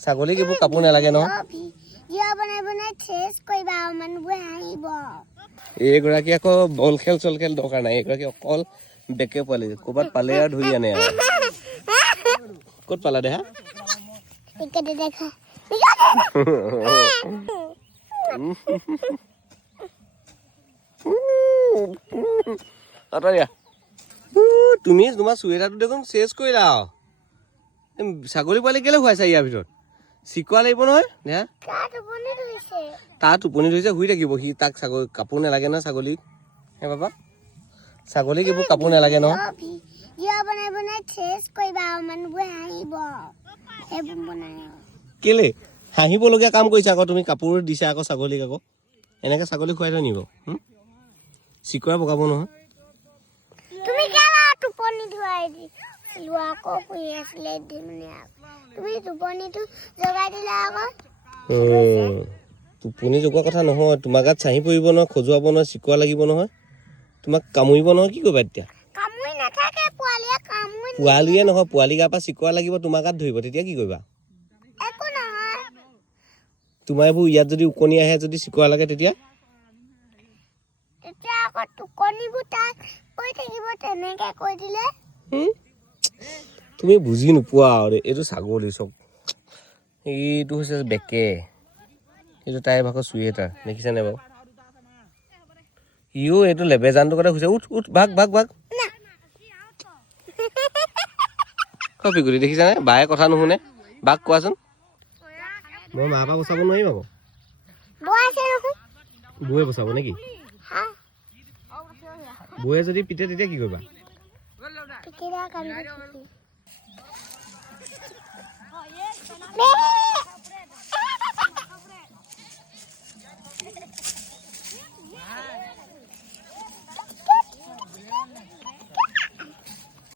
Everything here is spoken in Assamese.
ছাগলীক এইবোৰ কাপোৰ নালাগে নহয় এইগৰাকী আকৌ বল খেল চল খেল দৰকাৰ নাই এইগৰাকী অকল বেকে পোৱালি ক'ৰবাত পালে আৰু ধৰি আনে আৰু ক'ত পালা দেহা তুমি তোমাৰ চুৱেটাৰটো দেখোন চেজ কৰিলা আৰু ছাগলী পোৱালি কেলে খুৱাইছা ইয়াৰ ভিতৰত চিকোৱা লাগিব নহয় দেহা তাৰ টোপনি ধৰিছে শুই থাকিব সি তাক ছাগলী কাপোৰ নালাগে নহয় ছাগলীক হে বাবা ছাগলীক এইবোৰ কাপোৰ নালাগে নহয় কেলে হাঁহিবলগীয়া কাম কৰিছা আকৌ তুমি কাপোৰ দিছা আকৌ ছাগলীক আকৌ এনেকে ছাগলী খুৱাই থৈ নিব চিকৰা বগাব নহয় টোপনি জগোৱা কথা নহয় তোমাৰ গাত চাহি পৰিব নহয় খজুৱাব নহয় চিকোৱা লাগিব নহয় তোমাক কামুৰিব নহয় কি কৰিবা এতিয়া পোৱালীয়ে নহয় পোৱালি গাৰ পৰা চিকোৱা লাগিব তোমাৰ গাত ধৰিব তেতিয়া কি কৰিবা তোমাৰ এইবোৰ ইয়াত যদি উকনি আহে যদি চিকোৱা লাগে তেতিয়া তুমি বুজি নোপোৱা আৰু এইটো ছাগলী চব এইটো হৈছে বেকে এইটো তাইৰ ভাগৰ চুৱেটাৰ দেখিছানে বাৰু ইও এইটো লেবেজানটো কথা কৈছে উঠ উঠ ভাগ ভাগ ভাগ কপি কৰি দেখিছানে বায়ে কথা নুশুনে বাক কোৱাচোন মই মাৰ পৰা বচাব নোৱাৰিম আকৌ বৌয়ে বচাব নেকি বৌয়ে যদি পিতে তেতিয়া কি কৰিবা